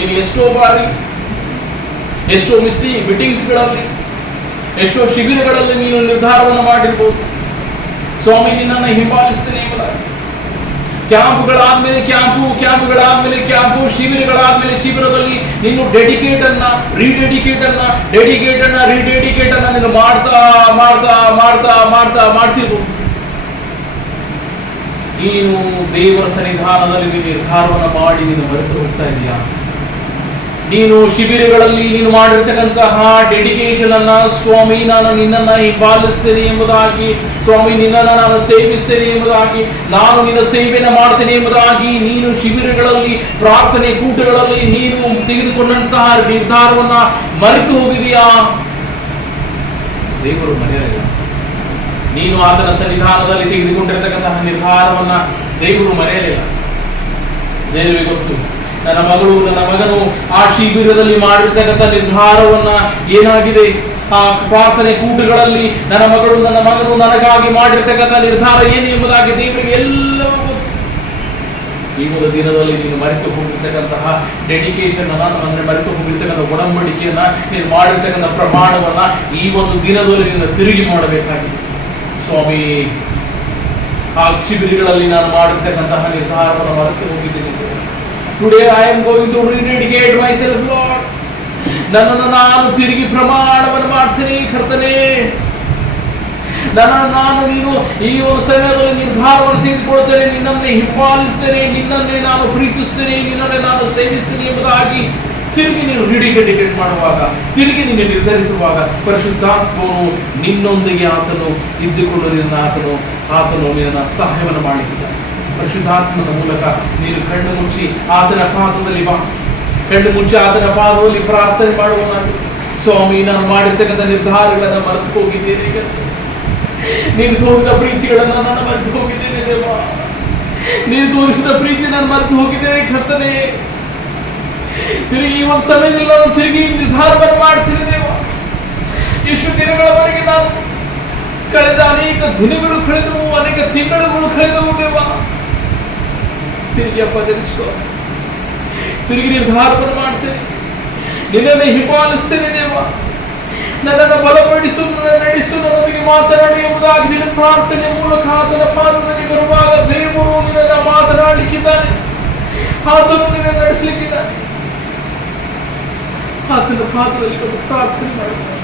ನೀನು ಎಷ್ಟೋ ಬಾರಿ ಎಷ್ಟೋ ಮೀಟಿಂಗ್ಸ್ಗಳಲ್ಲಿ ಎಷ್ಟೋ ಶಿಬಿರಗಳಲ್ಲಿ ನೀನು ನಿರ್ಧಾರವನ್ನು ಮಾಡಿರ್ಬೋದು, ಸ್ವಾಮಿ ನಿನ್ನನ್ನು ಹಿಂಬಾಲಿಸ್ತೇನೆ ಎಂಬುದಾಗಿ. ಕ್ಯಾಂಪ್ಗಳಾದ್ಮೇಲೆ ಕ್ಯಾಂಪು, ಶಿಬಿರಗಳಾದ್ಮೇಲೆ ಶಿಬಿರದಲ್ಲಿ ನೀನು ಡೆಡಿಕೇಟ್ ಅನ್ನ ನೀನು ಮಾಡ್ತಿರ್ಬೋದು. ನೀನು ದೇವರ ಸನ್ನಿಧಾನದಲ್ಲಿ ನೀನು ನಿರ್ಧಾರವನ್ನು ಮಾಡಿ ನೀನು ಮರೆತು ಹೋಗ್ತಾ ಇದೆಯಾ? ನೀನು ಶಿಬಿರಗಳಲ್ಲಿ ನೀನು ಮಾಡಿರ್ತಕ್ಕಂತಹ ಡೆಡಿಕೇಶನ್ ಅನ್ನ, ಸ್ವಾಮಿ ನಾನು ನಿನ್ನನ್ನು ಹಿಂಬಾಲಿಸ್ತೇನೆ ಎಂಬುದಾಗಿ, ಸ್ವಾಮಿ ನಿನ್ನನ್ನು ನಾನು ಸೇವಿಸ್ತೇನೆ ಎಂಬುದಾಗಿ, ನಾನು ನಿನ್ನ ಸೇವೆಯನ್ನು ಮಾಡ್ತೇನೆ ಎಂಬುದಾಗಿ ನೀನು ಶಿಬಿರಗಳಲ್ಲಿ, ಪ್ರಾರ್ಥನೆ ಕೂಟಗಳಲ್ಲಿ ನೀನು ತೆಗೆದುಕೊಂಡಂತಹ ನಿರ್ಧಾರವನ್ನ ಮರೆತು ಹೋಗಿದೆಯಾ? ದೇವರು ಮರೆಯಲಿಲ್ಲ. ನೀನು ಆತನ ಸನ್ನಿಧಾನದಲ್ಲಿ ತೆಗೆದುಕೊಂಡಿರತಕ್ಕಂತಹ ನಿರ್ಧಾರವನ್ನ ದೇವರು ಮರೆಯಲಿಲ್ಲ. ದೇವರಿಗೆ ಗೊತ್ತು, ನನ್ನ ಮಗನು ಆ ಶಿಬಿರದಲ್ಲಿ ಮಾಡಿರ್ತಕ್ಕಂಥ ನಿರ್ಧಾರವನ್ನ ಏನಾಗಿದೆ, ಆ ಪ್ರಾರ್ಥನೆ ಕೂಟಗಳಲ್ಲಿ ನನ್ನ ಮಗನು ನನಗಾಗಿ ಮಾಡಿರ್ತಕ್ಕಂಥ ನಿರ್ಧಾರ ಏನು ಎಂಬುದಾಗಿ ದೇವರಿಗೆ ಎಲ್ಲವೂ ಗೊತ್ತು. ಈ ಒಂದು ದಿನದಲ್ಲಿ ನೀನು ಮರೆತು ಹೋಗಿರ್ತಕ್ಕಂತಹ ಡೆಡಿಕೇಶನ್ ಅನ್ನ, ಮರೆತು ಹೋಗಿರ್ತಕ್ಕಂಥ ಒಡಂಬಡಿಕೆಯನ್ನ, ನೀನು ಮಾಡಿರ್ತಕ್ಕಂಥ ಪ್ರಮಾಣವನ್ನ ಈ ಒಂದು ದಿನದಲ್ಲಿ ನೀನು ತಿರುಗಿ ಮಾಡಬೇಕಾಗಿದೆ. ಸ್ವಾಮಿ, ಆ ಶಿಬಿರಗಳಲ್ಲಿ ನಾನು ಮಾಡಿರ್ತಕ್ಕಂತಹ ನಿರ್ಧಾರವನ್ನು ಮರೆತು ಹೋಗಿದ್ದೇನೆ. Today I am going to rededicate myself, Lord. ನನ್ನನ್ನು ನಾನು ತಿರುಗಿ ಪ್ರಮಾಣವನ್ನು ಮಾಡ್ತೇನೆ ಕರ್ತನೇ. ನೀನು ಈ ಒಂದು ಸಮಯದಲ್ಲಿ ನಿರ್ಧಾರವನ್ನು ತೆಗೆದುಕೊಳ್ತೇನೆ, ನಿನ್ನನ್ನೇ ಹಿಂಬಾಲಿಸ್ತೇನೆ, ನಿನ್ನನ್ನೇ ನಾನು ಪ್ರೀತಿಸ್ತೇನೆ, ನಿನ್ನನ್ನೇ ನಾನು ಸೇವಿಸ್ತೇನೆ ಎಂಬುದಾಗಿ ತಿರುಗಿ ನೀನು ರಿಡಿಕೇಟ್ ಮಾಡುವಾಗ, ತಿರುಗಿ ನೀನು ನಿರ್ಧರಿಸುವಾಗ ಪರಿಶುದ್ಧಾತ್ಮನು ನಿನ್ನೊಂದಿಗೆ ಆತನು ಇದ್ದುಕೊಂಡು ಆತನು ನಿನ್ನ ಸಹಾಯವನ್ನು ಮಾಡಿದ್ದಾನೆ. ಪರಿಶುದ್ಧಾತ್ಮನ ಮೂಲಕ ನೀನು ಕಣ್ಣು ಮುಚ್ಚಿ ಆತನ ಪಾದದಲ್ಲಿ ಬಾ, ಕಣ್ಣು ಮುಚ್ಚಿ ಆತನ ಪಾದದಲ್ಲಿ ಪ್ರಾರ್ಥನೆ ಮಾಡುವನಾಗು. ಸ್ವಾಮಿ, ನಾನು ಮಾಡಿರ್ತಕ್ಕಂಥ ನಿರ್ಧಾರಗಳನ್ನು ಮರೆತು ಹೋಗಿದ್ದೇನೆ, ನೀನು ತೋರಿದ ಪ್ರೀತಿಗಳನ್ನು ನಾನು ಮರೆತು ಹೋಗಿದ್ದೇನೆ ದೇವ, ನೀನು ತೋರಿಸಿದ ಪ್ರೀತಿ ನಾನು ಮರೆತು ಹೋಗಿದ್ದೇನೆ ಕರ್ತನೇ. ತಿರುಗಿ ಈ ಒಂದು ಸಮಯದಲ್ಲಿ ನಾನು ತಿರುಗಿ ನಿರ್ಧಾರವನ್ನು ಮಾಡ್ತೀನಿ ದೇವ. ಇಷ್ಟು ದಿನಗಳವರೆಗೆ ನಾನು ಕಳೆದ ಅನೇಕ ದಿನಗಳು ಕಳೆದವು, ಅನೇಕ ತಿಂಗಳುಗಳು ಕಳೆದವು ದೇವ. ತಿರುಗಿ ಅಪ್ಪದರಿಸುವ, ತಿರುಗಿ ನಿರ್ಧಾರವನ್ನು ಮಾಡ್ತೇನೆ, ನಿನ್ನನ್ನು ಹಿಂಬಾಲಿಸ್ತೇನೆ ದೇವ. ನನ್ನನ್ನು ಬಲಪಡಿಸು, ನನ್ನ ನಡೆಸು, ನನ್ನೊಂದಿಗೆ ಮಾತನಾಡು ಎಂಬುದಾಗಿ ನಿನ್ನ ಪ್ರಾರ್ಥನೆ ಮೂಲಕ ಆತನ ಪಾದದಲ್ಲಿ ಬರುವಾಗ ದೇವರು ನಿನ್ನನ್ನು ಮಾತನಾಡಲಿಕ್ಕಿದ್ದಾನೆ, ಆತನು ನಿನ್ನನ್ನು ನಡೆಸಲಿಕ್ಕಿದ್ದಾನೆ. ಆತನ ಪಾದದಲ್ಲಿ ಪ್ರಾರ್ಥನೆ ಮಾಡಬೇಕು.